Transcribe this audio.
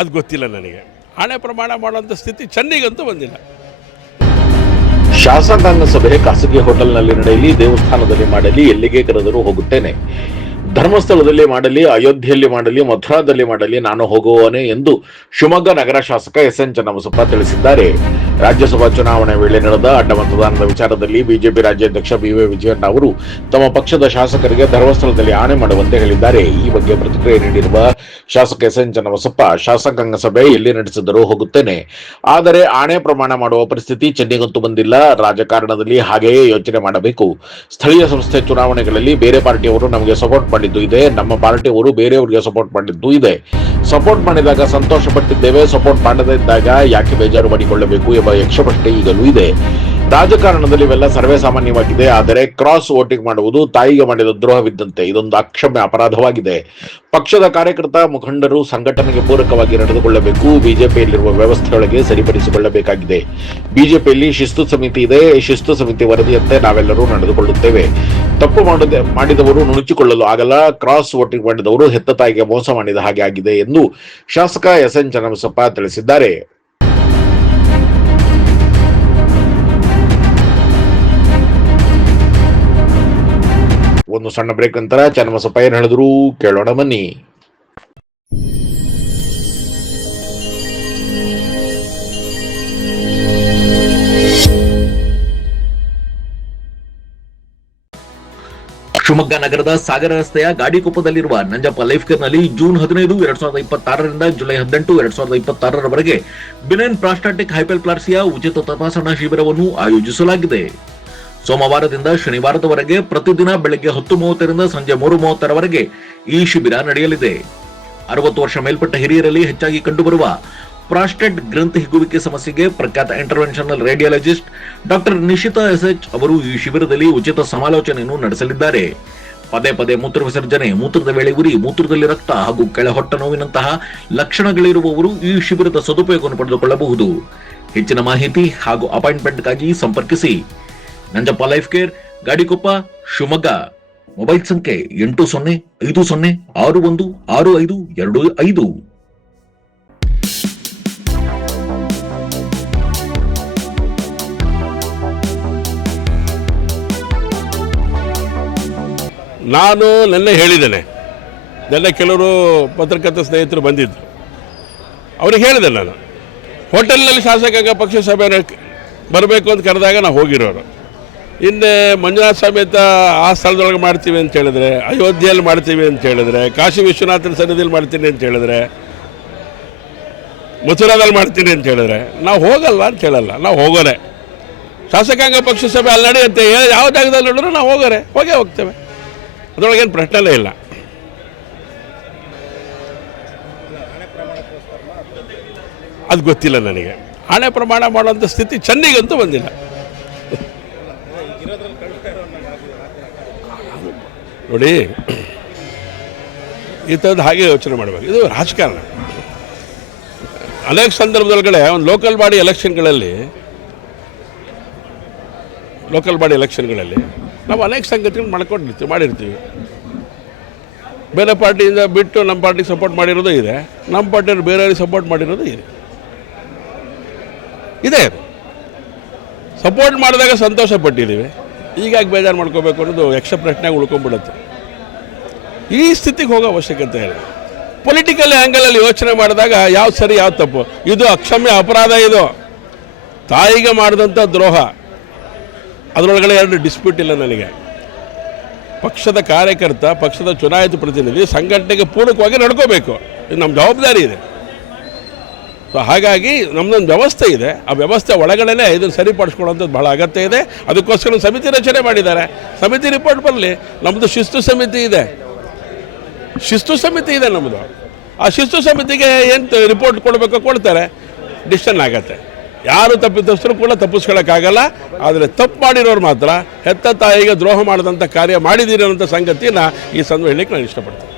ಅದು ಗೊತ್ತಿಲ್ಲ ನನಗೆ. ಆಣೆ ಪ್ರಮಾಣ ಮಾಡುವಂಥ ಸ್ಥಿತಿ ಚೆನ್ನೈಗಂತೂ ಬಂದಿಲ್ಲ. ಶಾಸಕಾಂಗ ಸಭೆ ಖಾಸಗಿ ಹೋಟೆಲ್ನಲ್ಲಿ ನಡೆಯಲಿ, ದೇವಸ್ಥಾನದಲ್ಲಿ ಮಾಡಲಿ, ಎಲ್ಲಿಗೆ ಕರೆದರೂ ಹೋಗುತ್ತೇನೆ. ಧರ್ಮಸ್ಥಳದಲ್ಲಿ ಮಾಡಲಿ, ಅಯೋಧ್ಯೆಯಲ್ಲಿ ಮಾಡಲಿ, ಮಥುರಾದಲ್ಲಿ ಮಾಡಲಿ ನಾನು ಹೋಗುವವನೇ ಎಂದು ಶಿವಮೊಗ್ಗ ನಗರ ಶಾಸಕ ಎಸ್.ಎನ್. ಚನ್ನಬಸಪ್ಪ ತಿಳಿಸಿದ್ದಾರೆ. ರಾಜ್ಯಸಭಾ ಚುನಾವಣೆ ವೇಳೆ ನಡೆದ ಅಡ್ಡ ಮತದಾನದ ವಿಚಾರದಲ್ಲಿ ಬಿಜೆಪಿ ರಾಜ್ಯಾಧ್ಯಕ್ಷ ಬಿ.ವೈ. ವಿಜಯಣ್ಣ ಅವರು ತಮ್ಮ ಪಕ್ಷದ ಶಾಸಕರಿಗೆ ಧರ್ಮಸ್ಥಳದಲ್ಲಿ ಆಣೆ ಮಾಡುವಂತೆ ಹೇಳಿದ್ದಾರೆ. ಈ ಬಗ್ಗೆ ಪ್ರತಿಕ್ರಿಯೆ ನೀಡಿರುವ ಶಾಸಕ ಎಸ್.ಎನ್. ಚನ್ನಬಸಪ್ಪ, ಶಾಸಕಾಂಗ ಸಭೆ ಎಲ್ಲಿ ನಡೆಸಿದರೂ ಹೋಗುತ್ತೇನೆ, ಆದರೆ ಆಣೆ ಪ್ರಮಾಣ ಮಾಡುವ ಪರಿಸ್ಥಿತಿ ಚೆನ್ನೈಗಂತೂ ಬಂದಿಲ್ಲ. ರಾಜಕಾರಣದಲ್ಲಿ ಹಾಗೆಯೇ ಯೋಚನೆ ಮಾಡಬೇಕು. ಸ್ಥಳೀಯ ಸಂಸ್ಥೆ ಚುನಾವಣೆಗಳಲ್ಲಿ ಬೇರೆ ಪಾರ್ಟಿಯವರು ನಮಗೆ ಸಪೋರ್ಟ್ ಮಾಡಿದ್ದು ಇದೆ, ನಮ್ಮ ಪಾರ್ಟಿಯವರು ಬೇರೆಯವರಿಗೆ ಸಪೋರ್ಟ್ ಮಾಡಿದ್ದು ಇದೆ. ಸಪೋರ್ಟ್ ಮಾಡಿದಾಗ ಸಂತೋಷ ಪಟ್ಟಿದ್ದೇವೆ, ಸಪೋರ್ಟ್ ಮಾಡದಿದ್ದಾಗ ಯಾಕೆ ಬೇಜಾರು ಮಾಡಿಕೊಳ್ಳಬೇಕು ಎಂಬ ಯಕ್ಷಪ್ರಶ್ನೆ ಈಗಲೂ ಇದೆ. ರಾಜಕಾರಣದಲ್ಲಿ ಇವೆಲ್ಲ ಸರ್ವೇ ಸಾಮಾನ್ಯವಾಗಿದೆ. ಆದರೆ ಕ್ರಾಸ್ ವೋಟಿಂಗ್ ಮಾಡುವುದು ತಾಯಿಗೆ ಮಾಡಿದ ದ್ರೋಹವಿದ್ದಂತೆ. ಇದೊಂದು ಅಕ್ಷಮ್ಯ ಅಪರಾಧವಾಗಿದೆ. ಪಕ್ಷದ ಕಾರ್ಯಕರ್ತ ಮುಖಂಡರು ಸಂಘಟನೆಗೆ ಪೂರಕವಾಗಿ ನಡೆದುಕೊಳ್ಳಬೇಕು. ಬಿಜೆಪಿಯಲ್ಲಿರುವ ವ್ಯವಸ್ಥೆಯೊಳಗೆ ಸರಿಪಡಿಸಿಕೊಳ್ಳಬೇಕಾಗಿದೆ. ಬಿಜೆಪಿಯಲ್ಲಿ ಶಿಸ್ತು ಸಮಿತಿ ಇದೆ. ಶಿಸ್ತು ಸಮಿತಿ ವರದಿಯಂತೆ ನಾವೆಲ್ಲರೂ ನಡೆದುಕೊಳ್ಳುತ್ತೇವೆ. ತಪ್ಪು ಮಾಡಿದವರು ನುಣುಚಿಕೊಳ್ಳಲು ಆಗಲ್ಲ. ಕ್ರಾಸ್ ವೋಟಿಂಗ್ ಮಾಡಿದವರು ಹೆತ್ತ ತಾಯಿಗೆ ಮೋಸ ಮಾಡಿದ ಹಾಗೆ ಆಗಿದೆ ಎಂದು ಶಾಸಕ ಎಸ್.ಎನ್. ಚನ್ನಬಸಪ್ಪ ತಿಳಿಸಿದ್ದಾರೆ. ಒಂದು ಸಣ್ಣ ಬ್ರೇಕ್ ನಂತರ ಚನ್ನಬಸಪ್ಪ ಏನ್ ಹೇಳಿದ್ರು ಕೇಳೋಣ ಬನ್ನಿ. ಶಿವಮೊಗ್ಗ ನಗರದ ಸಾಗರ ರಸ್ತೆಯ ಗಾಡಿಕೊಪ್ಪದಲ್ಲಿರುವ ನಂಜಪ್ಪ ಲೈಫ್ ಕೇರ್ನಲ್ಲಿ ಜೂನ್ 15, 2026ರಿಂದ ಜುಲೈ 18, 2026ರವರೆಗೆ ಬಿನೈನ್ ಪ್ರಾಸ್ಟಾಟಿಕ್ ಹೈಪರ್ಪ್ಲಾಸಿಯಾ ಉಚಿತ ತಪಾಸಣಾ ಶಿಬಿರವನ್ನು ಆಯೋಜಿಸಲಾಗಿದೆ. ಸೋಮವಾರದಿಂದ ಶನಿವಾರದವರೆಗೆ ಪ್ರತಿದಿನ ಬೆಳಗ್ಗೆ 10:30ರಿಂದ ಸಂಜೆ 3:30ರವರೆಗೆ ಈ ಶಿಬಿರ ನಡೆಯಲಿದೆ. 60 ವರ್ಷ ಮೇಲ್ಪಟ್ಟ ಹಿರಿಯರಲ್ಲಿ ಹೆಚ್ಚಾಗಿ ಕಂಡುಬರುವ ಪ್ರಾಸ್ಟೇಟ್ ಗ್ರಂಥಿ ಹಿಗ್ಗುವಿಕೆ ಸಮಸ್ಯೆಗೆ ಪ್ರಖ್ಯಾತ ಇಂಟರ್ವೆನ್ಷನಲ್ ರೇಡಿಯಾಲಜಿಸ್ಟ್ ಡಾಕ್ಟರ್ ನಿಶಿತಾ ಎಸ್.ಎಚ್. ಅವರು ಈ ಶಿಬಿರದಲ್ಲಿ ಉಚಿತ ಸಮಾಲೋಚನೆಯನ್ನು ನಡೆಸಲಿದ್ದಾರೆ. ಪದೇ ಪದೇ ಮೂತ್ರ ವಿಸರ್ಜನೆ, ಮೂತ್ರದ ವೇಳೆ ಉರಿ, ಮೂತ್ರದಲ್ಲಿ ರಕ್ತ ಹಾಗೂ ಕೆಳ ಹೊಟ್ಟೆ ನೋವಿನಂತಹ ಲಕ್ಷಣಗಳಿರುವವರು ಈ ಶಿಬಿರದ ಸದುಪಯೋಗವನ್ನು ಪಡೆದುಕೊಳ್ಳಬಹುದು. ಹೆಚ್ಚಿನ ಮಾಹಿತಿ ಹಾಗೂ ಅಪಾಯಿಂಟ್ಮೆಂಟ್ಗಾಗಿ ಸಂಪರ್ಕಿಸಿ Nanjappa life care, Gadikoppa, Shivamogga. Mobile ಸಂಖ್ಯೆ 8050616525. ನಾನು ನಿನ್ನೆ ಹೇಳಿದ್ದೇನೆ, ನಿನ್ನೆ ಕೆಲವರು ಪತ್ರಕರ್ತ ಸ್ನೇಹಿತರು ಬಂದಿದ್ದರು, ಅವ್ರಿಗೆ ಹೇಳಿದೆ ನಾನು ಹೋಟೆಲ್ನಲ್ಲಿ ಶಾಸಕಾಂಗ ಪಕ್ಷ ಸಭೆ ಬರಬೇಕು ಅಂತ ಕರೆದಾಗ ನಾವು ಹೋಗಿರೋರು. ಹಿಂದೆ ಮಂಜುನಾಥ ಸಮೇತ ಆ ಸ್ಥಳದೊಳಗೆ ಮಾಡ್ತೀವಿ ಅಂತ ಹೇಳಿದ್ರೆ, ಅಯೋಧ್ಯೆಯಲ್ಲಿ ಮಾಡ್ತೀವಿ ಅಂತ ಹೇಳಿದ್ರೆ, ಕಾಶಿ ವಿಶ್ವನಾಥನ ಸನ್ನಿಧಿಯಲ್ಲಿ ಮಾಡ್ತೀನಿ ಅಂತ ಹೇಳಿದ್ರೆ, ಮಥುರಾದಲ್ಲಿ ಮಾಡ್ತೀನಿ ಅಂತ ಹೇಳಿದ್ರೆ ನಾವು ಹೋಗಲ್ಲ ಅಂತ ಹೇಳಲ್ಲ, ನಾವು ಹೋಗೋರೆ. ಶಾಸಕಾಂಗ ಪಕ್ಷ ಸಭೆ ಅಲ್ಲಿ ನಡೆಯುತ್ತೆ, ಯಾವ ಜಾಗದಲ್ಲಿ ನೋಡಿದ್ರು ನಾವು ಹೋಗೇ ಹೋಗ್ತೇವೆ. ಅದರೊಳಗೇನು ಪ್ರಶ್ನೆನೇ ಇಲ್ಲ. ಅದು ಗೊತ್ತಿಲ್ಲ ನನಗೆ. ಆಣೆ ಪ್ರಮಾಣ ಮಾಡುವಂಥ ಸ್ಥಿತಿ ಚೆನ್ನೈಗಂತೂ ಬಂದಿಲ್ಲ. ನೋಡಿ, ಈ ಥರದ್ದು ಹಾಗೆ ಯೋಚನೆ ಮಾಡಬೇಕು. ಇದು ರಾಜಕಾರಣ. ಅನೇಕ ಸಂದರ್ಭದೊಳಗಡೆ ಒಂದು ಲೋಕಲ್ ಬಾಡಿ ಎಲೆಕ್ಷನ್ಗಳಲ್ಲಿ ನಾವು ಅನೇಕ ಸಂಗತಿಗಳು ಮಾಡಿರ್ತೀವಿ. ಬೇರೆ ಪಾರ್ಟಿಯಿಂದ ಬಿಟ್ಟು ನಮ್ಮ ಪಾರ್ಟಿಗೆ ಸಪೋರ್ಟ್ ಮಾಡಿರೋದು ಇದೆ, ನಮ್ಮ ಪಾರ್ಟಿಯವ್ರು ಬೇರೆಯವ್ರಿಗೆ ಸಪೋರ್ಟ್ ಮಾಡಿರೋದು ಇದೆ. ಸಪೋರ್ಟ್ ಮಾಡಿದಾಗ ಸಂತೋಷ ಪಟ್ಟಿದ್ದೀವಿ, ಹೀಗಾಗಿ ಬೇಜಾರು ಮಾಡ್ಕೋಬೇಕು ಅನ್ನೋದು ಯಕ್ಷ ಪ್ರಶ್ನೆಗೆ ಉಳ್ಕೊಂಡ್ಬಿಡುತ್ತೆ. ಈ ಸ್ಥಿತಿಗೆ ಹೋಗೋ ಅವಶ್ಯಕತೆ ಇಲ್ಲ. ಪೊಲಿಟಿಕಲ್ ಆ್ಯಂಗಲಲ್ಲಿ ಯೋಚನೆ ಮಾಡಿದಾಗ ಯಾವ್ದು ಸರಿ ಯಾವ್ದು ತಪ್ಪು, ಇದು ಅಕ್ಷಮ್ಯ ಅಪರಾಧ. ಇದು ತಾಯಿಗೆ ಮಾಡಿದಂಥ ದ್ರೋಹ. ಅದರೊಳಗಡೆ ಎರಡು ಡಿಸ್ಪ್ಯೂಟ್ ಇಲ್ಲ ನನಗೆ. ಪಕ್ಷದ ಕಾರ್ಯಕರ್ತ, ಪಕ್ಷದ ಚುನಾಯಿತ ಪ್ರತಿನಿಧಿ ಸಂಘಟನೆಗೆ ಪೂರಕವಾಗಿ ನಡ್ಕೋಬೇಕು, ಇದು ನಮ್ಮ ಜವಾಬ್ದಾರಿ ಇದೆ. ಸೊ ಹಾಗಾಗಿ ನಮ್ಮದೊಂದು ವ್ಯವಸ್ಥೆ ಇದೆ, ಆ ವ್ಯವಸ್ಥೆ ಒಳಗಡೆ ಇದನ್ನು ಸರಿಪಡಿಸ್ಕೊಳ್ಳೋಂಥದ್ದು ಬಹಳ ಅಗತ್ಯ ಇದೆ. ಅದಕ್ಕೋಸ್ಕರ ಸಮಿತಿ ರಚನೆ ಮಾಡಿದ್ದಾರೆ. ಸಮಿತಿ ರಿಪೋರ್ಟ್ ಬರಲಿ. ನಮ್ಮದು ಶಿಸ್ತು ಸಮಿತಿ ಇದೆ ನಮ್ಮದು. ಆ ಶಿಸ್ತು ಸಮಿತಿಗೆ ಏನು ರಿಪೋರ್ಟ್ ಕೊಡಬೇಕೋ ಕೊಡ್ತಾರೆ, ಡಿಸಿಷನ್ ಆಗತ್ತೆ. ಯಾರು ತಪ್ಪಿತಸ್ಥರು ಕೂಡ ತಪ್ಪಿಸ್ಕೊಳ್ಳೋಕ್ಕಾಗಲ್ಲ. ಆದರೆ ತಪ್ಪು ಮಾಡಿರೋರು ಮಾತ್ರ ಹೆತ್ತ ತಾಯಿಗೆ ದ್ರೋಹ ಮಾಡಿದಂಥ ಕಾರ್ಯ ಮಾಡಿದ್ದೀರಿ ಅನ್ನೋಂಥ ಸಂಗತಿನ ಈ ಸಂದರ್ಭ ಹೇಳಲಿಕ್ಕೆ ನಾನು ಇಷ್ಟಪಡ್ತೀನಿ.